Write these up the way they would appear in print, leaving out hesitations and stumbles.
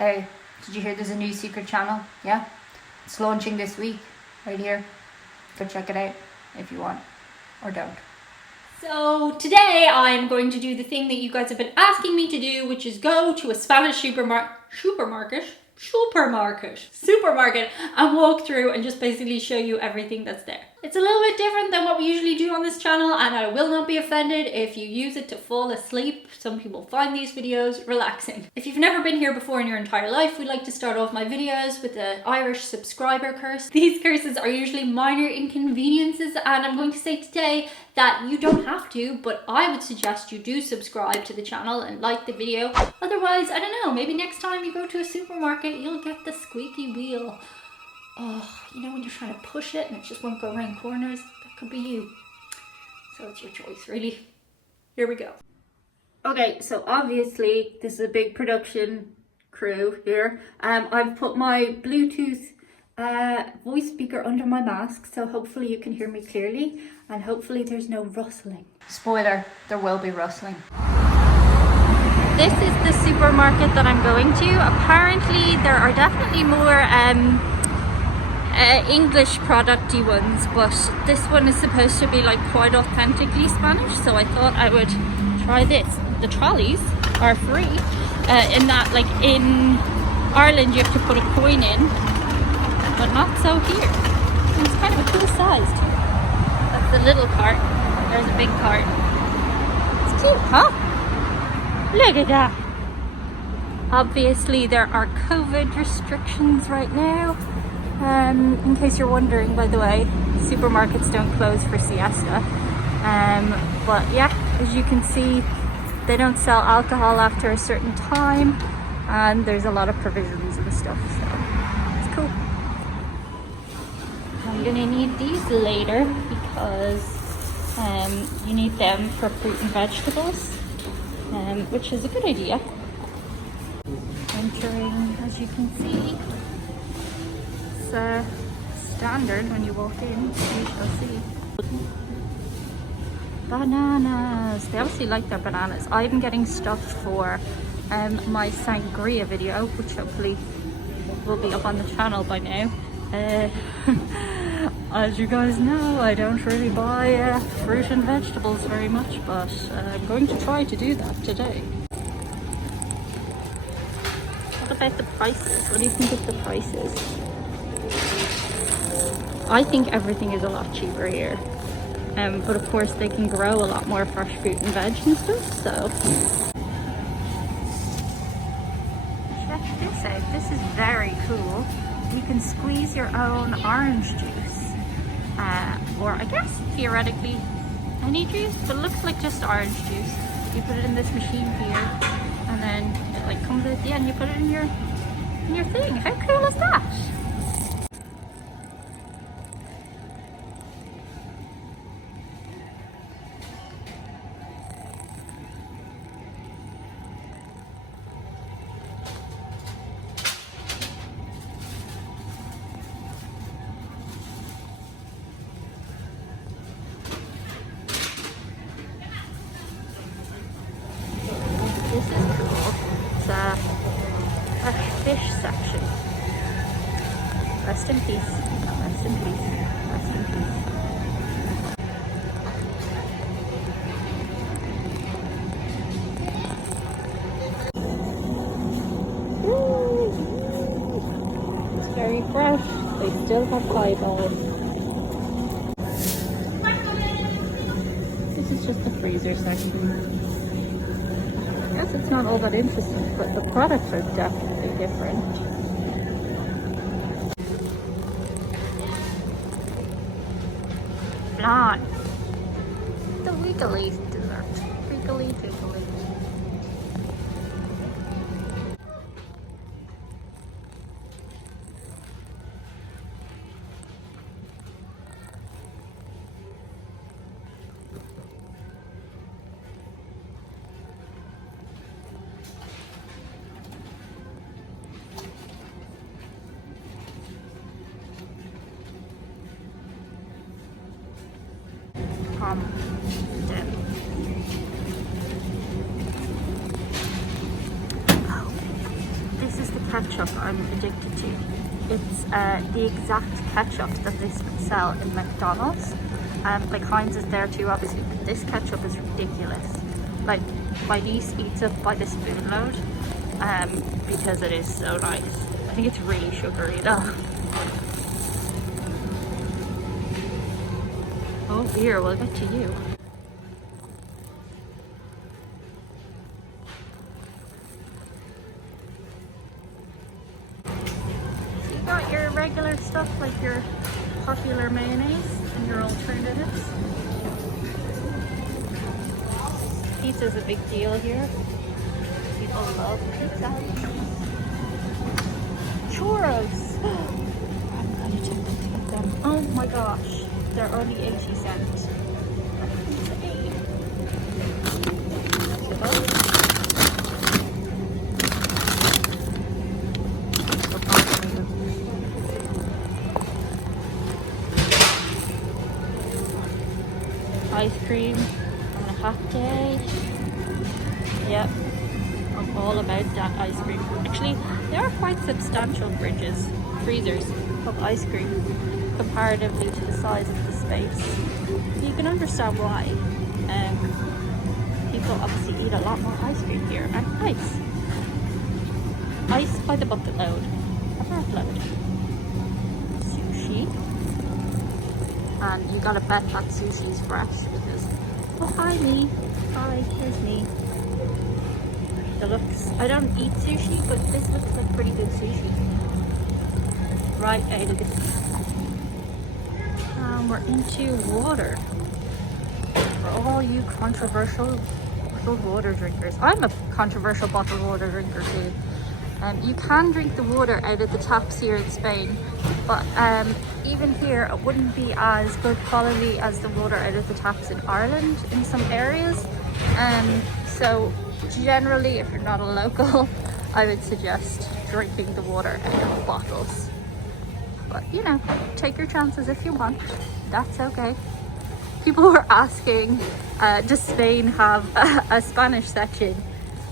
Hey, did you hear there's a new secret channel? Yeah? It's launching this week, right here. Go check it out if you want, or don't. So today I'm going to do the thing that you guys have been asking me to do, which is go to a Spanish supermarket and walk through and just basically show you everything that's there. It's a little bit different than what we usually do on this channel, and I will not be offended if you use it to fall asleep. Some people find these videos relaxing. If you've never been here before in your entire life, we like to start off my videos with the Irish subscriber curse. These curses are usually minor inconveniences, and I'm going to say today that you don't have to, but I would suggest you do subscribe to the channel and like the video. Otherwise, I don't know, maybe next time you go to a supermarket, you'll get the squeaky wheel. Oh, you know when you're trying to push it and it just won't go around corners? That could be you. So it's your choice, really. Here we go. Okay, so obviously this is a big production crew here. I've put my Bluetooth voice speaker under my mask, so hopefully you can hear me clearly, and hopefully there's no rustling. Spoiler, there will be rustling. This is the supermarket that I'm going to. Apparently there are definitely more English producty ones, but this one is supposed to be like quite authentically Spanish, so I thought I would try this. The trolleys are free in that, like in Ireland you have to put a coin in, but not so here. And it's kind of a cool sized. That's the little cart. There's a big cart. It's cute, huh? Look at that. Obviously there are COVID restrictions right now. In case you're wondering, by the way, supermarkets don't close for siesta. But yeah, as you can see, they don't sell alcohol after a certain time, and there's a lot of provisions and stuff, so it's cool. I'm gonna need these later because you need them for fruit and vegetables, which is a good idea. Entering, as you can see, standard when you walk in, you shall see. Bananas. They obviously like their bananas. I'm getting stuff for my sangria video, which hopefully will be up on the channel by now. As you guys know, I don't really buy fruit and vegetables very much, but I'm going to try to do that today. What about the prices? What do you think of the prices? I think everything is a lot cheaper here, but of course they can grow a lot more fresh fruit and veg and stuff, so. Check this out, this is very cool. You can squeeze your own orange juice, or I guess theoretically any juice, but it looks like just orange juice. You put it in this machine here, and then it like comes at the end, you put it in your thing. How cool is that? This is cool. It's a fish section. Rest in peace. Rest in peace. Rest in peace. It's very fresh. They still have eyeballs. This is just the freezer section. I guess it's not all that interesting, but the products are definitely different. Flan. The wiggly dessert. Wiggly wiggly. this is the ketchup I'm addicted to. It's the exact ketchup that they sell in McDonald's. Like Heinz is there too, obviously, but this ketchup is ridiculous. Like, my niece eats it by the spoonload because it is so nice. I think it's really sugary though. Oh dear, we'll get to you. So you got your regular stuff like your popular mayonnaise and your alternatives. Pizza's a big deal here. People love pizza. Churros! I'm gonna tempted to get them. Oh my gosh, they're only 80 cents. Ice cream on a hot day. Yep, I'm all about that ice cream. Actually, there are quite substantial freezers of ice cream comparatively to the size of the space. You can understand why. People obviously eat a lot more ice cream here, and ice by the bucket load, a half load. Sushi, and you gotta bet that sushi is fresh because, oh hi me, hi, here's me. I don't eat sushi, but this looks like pretty good sushi. Right out of the sea. We're into water. For all you controversial bottled water drinkers. I'm a controversial bottled water drinker too. You can drink the water out of the taps here in Spain, but even here it wouldn't be as good quality as the water out of the taps in Ireland in some areas. So generally, if you're not a local, I would suggest drinking the water out of bottles. But you know, take your chances if you want, that's okay. People were asking, does Spain have a Spanish section?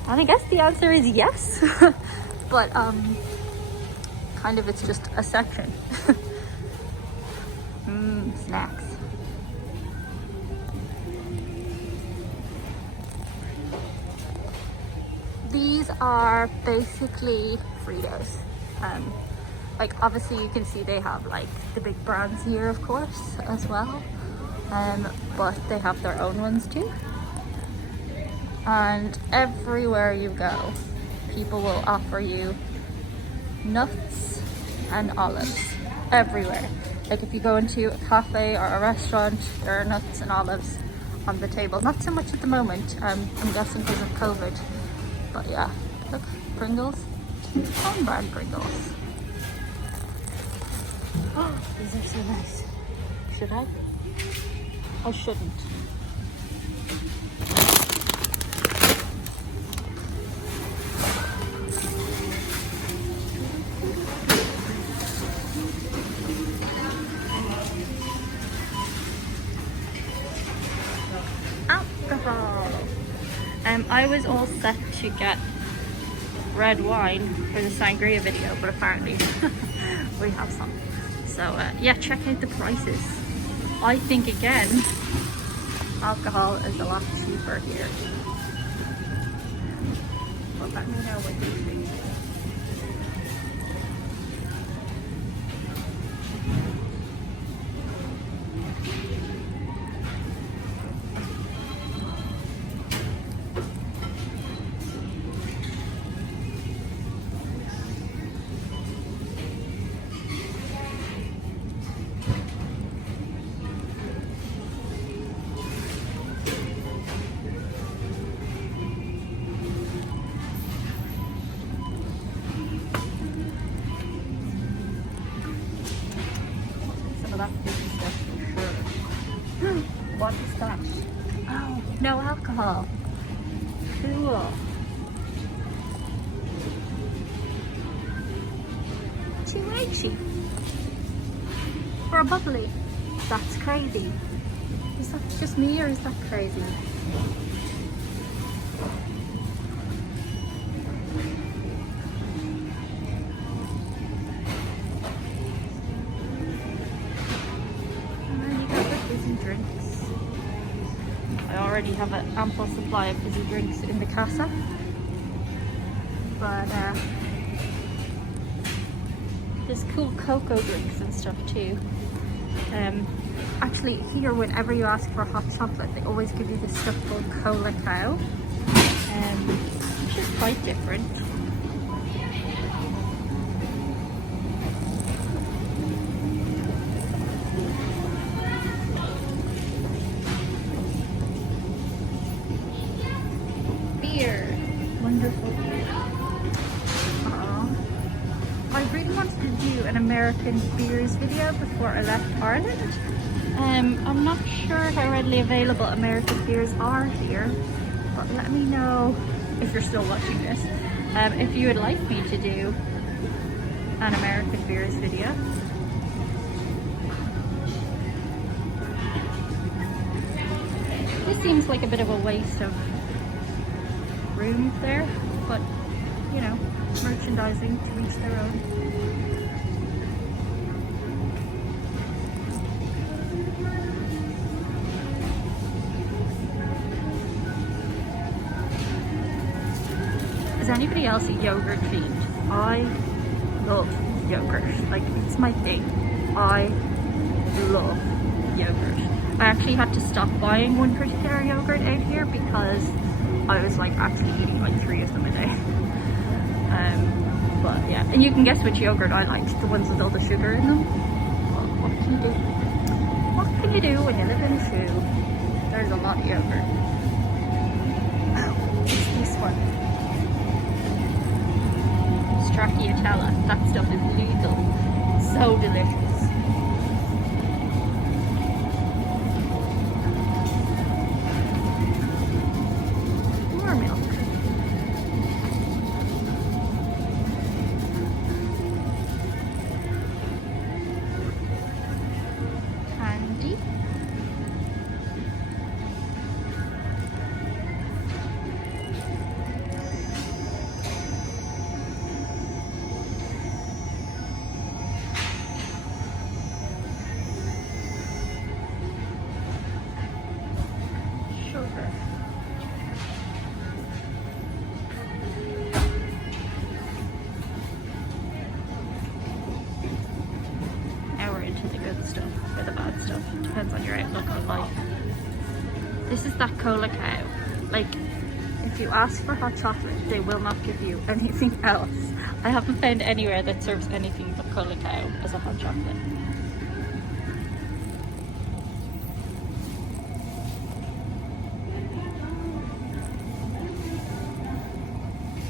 And I guess the answer is yes. But kind of it's just a section. Snacks. These are basically Fritos. Like obviously you can see they have like the big brands here, of course, as well. But they have their own ones too. And everywhere you go, people will offer you nuts and olives everywhere. Like if you go into a cafe or a restaurant, there are nuts and olives on the table. Not so much at the moment, I'm guessing because of COVID. But yeah, look, Pringles, home brand Pringles. Oh, these are so nice. Should I? I shouldn't. Alcohol. I was all set to get red wine for the sangria video, but apparently we have some. So yeah, check out the prices. I think again, alcohol is a lot cheaper here. But let me know what you think. What is that? Oh, no alcohol. Cool. $2.80 for a bubbly. That's crazy. Is that just me or is that crazy? already have an ample supply of fizzy drinks in the casa. But there's cool cocoa drinks and stuff too. Actually here, whenever you ask for hot chocolate, they always give you this stuff called Cola Cow, which is quite different. Beer, wonderful beer. I really wanted to do an American beers video before I left Ireland. I'm not sure how readily available American beers are here, but let me know if you're still watching this, if you would like me to do an American beers video. This seems like a bit of a waste of room there, but you know, merchandising to each their own. Is anybody else a yogurt fiend? I love yogurt. Like, it's my thing. I love yogurt. I actually had to stop buying one particular yogurt out here because I was like actually eating like 3 of them a day. But yeah, and you can guess which yogurt I liked, the ones with all the sugar in them. Well, what can you do? What can you do when you live in a shoe? There's a lot of yogurt. Oh, it's this one. Stracciatella. That stuff is lethal. So delicious. More milk. Candy. Sugar. Now we're into the good stuff, or the bad stuff. Depends on your outlook on life. This is that Cola Cow. Like, if you ask for hot chocolate, they will not give you anything else. I haven't found anywhere that serves anything but Cola Cow as a hot chocolate.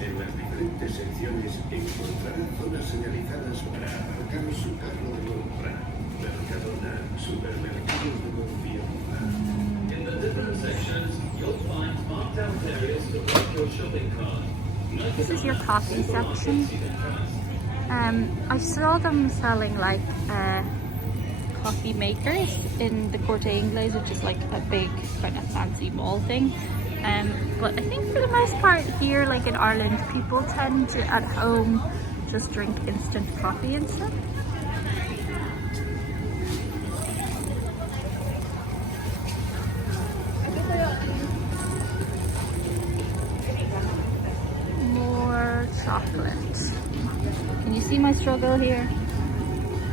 En las diferentes secciones encontrará zonas señalizadas para aparcar su carro de compra. Mercadona, supermercados de confianza. In the different sections, you'll find marked out areas to park your shopping cart. This is your coffee section. I saw them selling like coffee makers in the Corte Inglés, which is like a big kind of fancy mall thing. But I think for the most part here, like in Ireland, people tend to at home just drink instant coffee and stuff. More chocolate. Can you see my struggle here?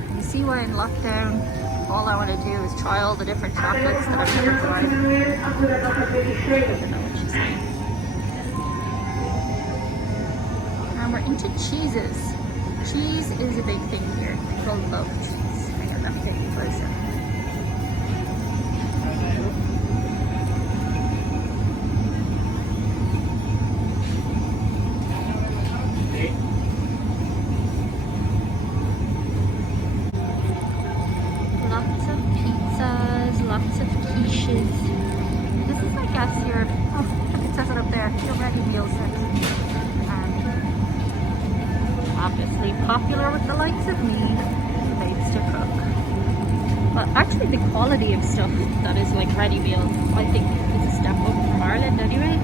Can you see why in lockdown all I want to do is try all the different chocolates that I've never tried? I don't know what she's saying. And we're into cheeses. Cheese is a big thing here. People love cheese. Hang on, let me get you closer. Lots of pizzas, lots of quiches. This is, I guess, your, oh, it says it up there, your ready meal section. Obviously popular with the likes of me, who hates to cook. But actually the quality of stuff that is like ready meal, I think is a step up from Ireland anyway.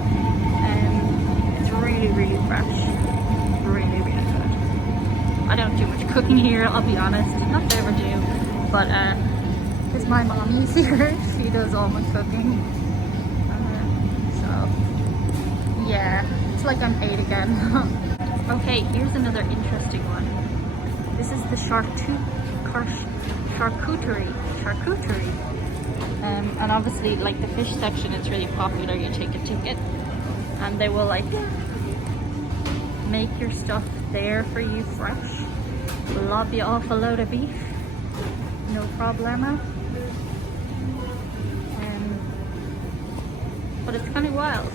It's really, really fresh. Really, really good. I don't do much cooking here, I'll be honest. Not that I ever do. But because my mommy's here, she does all my cooking. Yeah, it's like I'm 8 again. Okay, here's another interesting one. This is the charcuterie. And obviously, like the fish section is really popular. You take a ticket and they will like make your stuff there for you fresh. Lob you off a load of beef, no problemo. But it's kind of wild,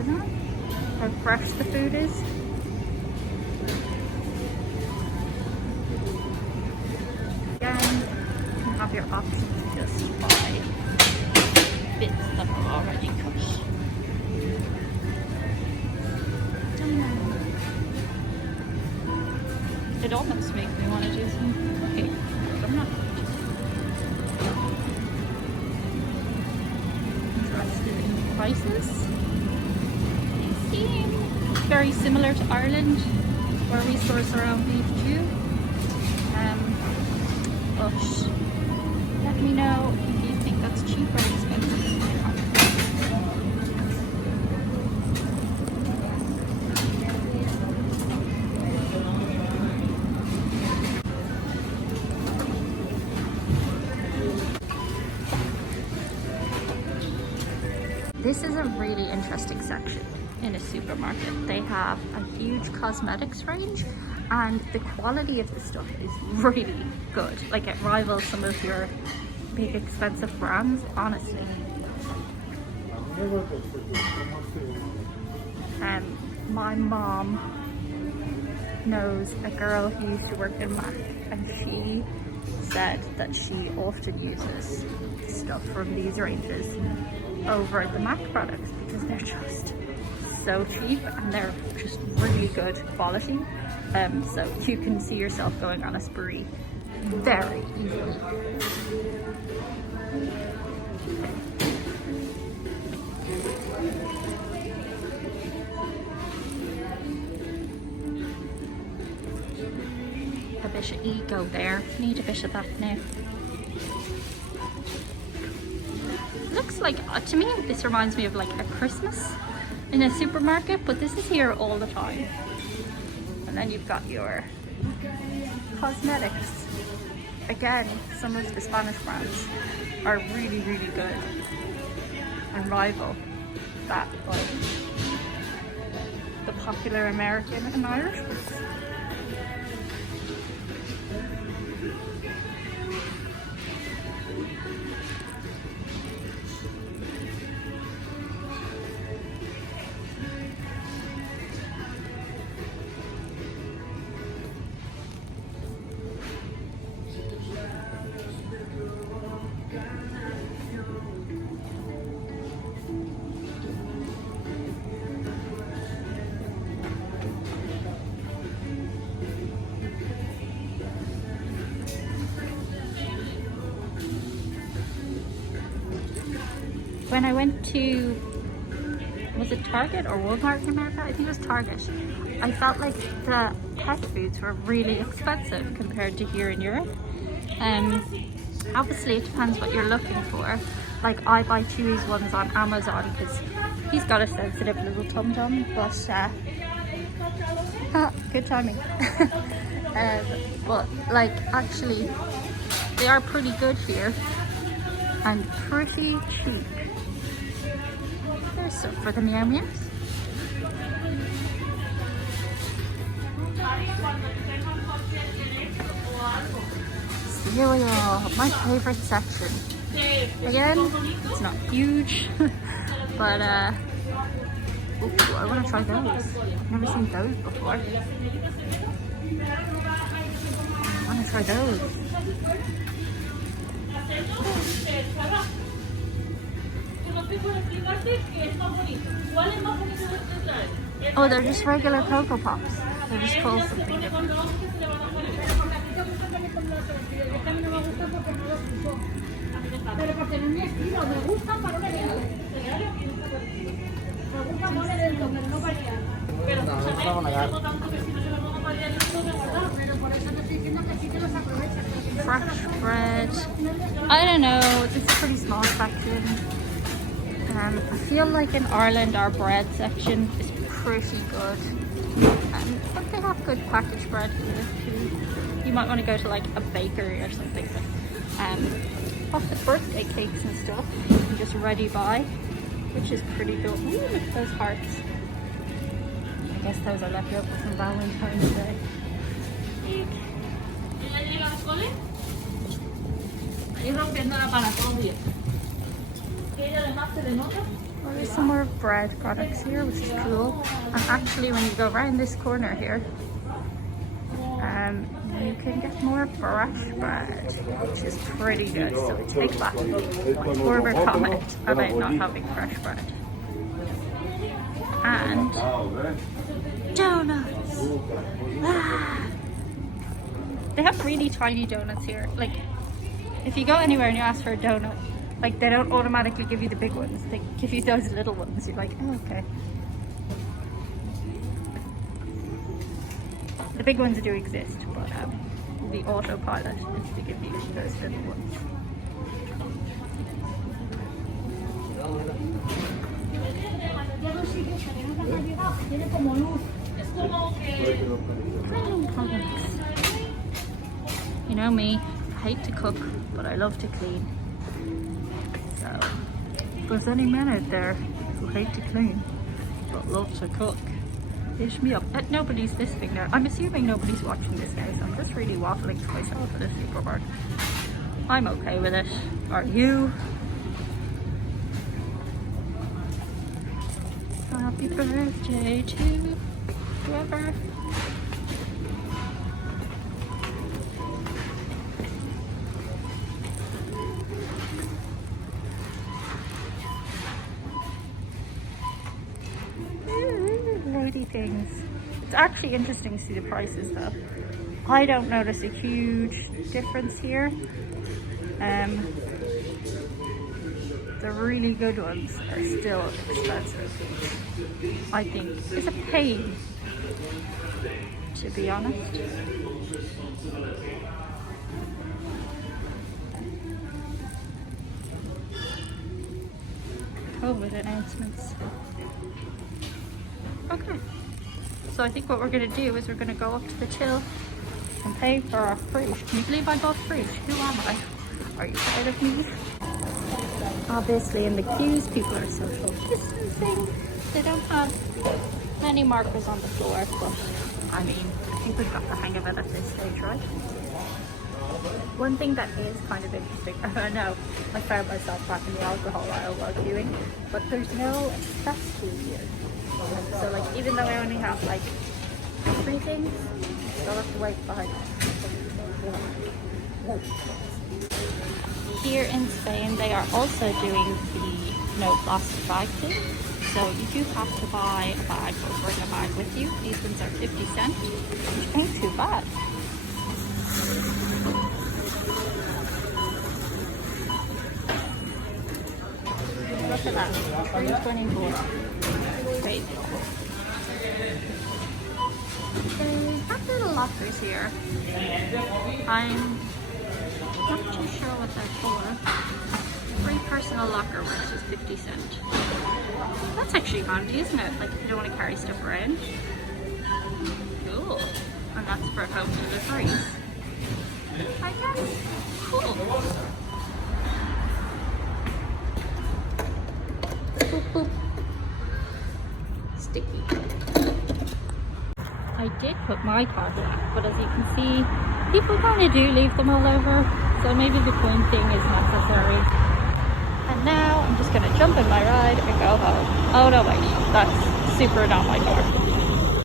isn't it? How fresh the food is. Again, you can have your option to just buy bits that are already cut. It almost makes me want to do some. Okay, but I'm not. Interested in prices. They seem very similar to Ireland, where we source our own beef too. But let me know if you think that's cheap or expensive. This is a really interesting section in a supermarket. They have a huge cosmetics range and the quality of the stuff is really good. Like it rivals some of your big expensive brands, honestly. My mom knows a girl who used to work in MAC and she said that she often uses stuff from these ranges over the MAC products because they're just so cheap and they're just really good quality. So you can see yourself going on a spree very easily. A bit of ego there. Need a bit of that now. Looks like, to me, this reminds me of like a Christmas in a supermarket, but this is here all the time. And then you've got your cosmetics. Again, some of the Spanish brands are really, really good and rival that, like the popular American and Irish ones. When I went to, was it Target or Walmart in America? I think it was Target. I felt like the pet foods were really expensive compared to here in Europe. Obviously it depends what you're looking for. Like I buy Chewy's ones on Amazon because he's got a sensitive little tum-tum, but good timing. But like actually they are pretty good here and pretty cheap. There's stuff for the meow meows. Cereal, my favorite section. Again, it's not huge, but ooh, I want to try those. I've never seen those before. I want to try those. Oh, they're just regular Cocoa Pops. They're just called something different. Fresh bread. I don't know, it's a pretty small section. I feel like in Ireland our bread section is pretty good. But they have good packaged bread here too. You might want to go to like a bakery or something. But lots of birthday cakes and stuff. You can just ready buy, which is pretty cool. Ooh, look at those hearts. I guess those are left over from Valentine's Day. Well, there's some more bread products here, which is cool. And actually, when you go around this corner here, you can get more fresh bread, which is pretty good. So take back my former comment about not having fresh bread. And donuts. Ah. They have really tiny donuts here. Like, if you go anywhere and you ask for a donut, like, they don't automatically give you the big ones. They give you those little ones. You're like, oh, okay. The big ones do exist, but the autopilot is to give you those little ones. You know me, I hate to cook, but I love to clean. So, if there's any men out there who hate to clean, but love to cook, dish me up. Nobody's listening there. I'm assuming nobody's watching this now, so I'm just really waffling to myself at a super hard. I'm okay with it. Are you? Happy birthday to whoever. Lady things. It's actually interesting to see the prices though. I don't notice a huge difference here. The really good ones are still expensive. I think it's a pain, to be honest. COVID announcements. Okay, so I think what we're going to do is we're going to go up to the till and pay for our fruit. Can you believe I bought fruit? Who am I? Are you proud of me? Obviously in the queues people are social distancing. They don't have many markers on the floor, but I mean, I think we've got the hang of it at this stage, right? One thing that is kind of interesting, I know I found myself back in the alcohol aisle while queuing, but there's no express queue here. So like, even though I only have like 3 things, I still have to wait behind. Here in Spain, they are also doing the no plastic bag thing. So you do have to buy a bag or bring a bag with you. These ones are 50 cents, which ain't too bad. Look at that, 324. Crazy. They have little lockers here. I'm not too sure what they're for. Free personal locker, which is 50 cents. That's actually handy, isn't it? Like if you don't want to carry stuff around. Cool. And that's for home deliveries, I guess. Cool. Boop, boop. Sticky. I did put my card back, but as you can see, people kind of do leave them all over, so maybe the coin thing is necessary. And now I'm just going to jump in my ride and go home. Oh no, wait, that's super not my car.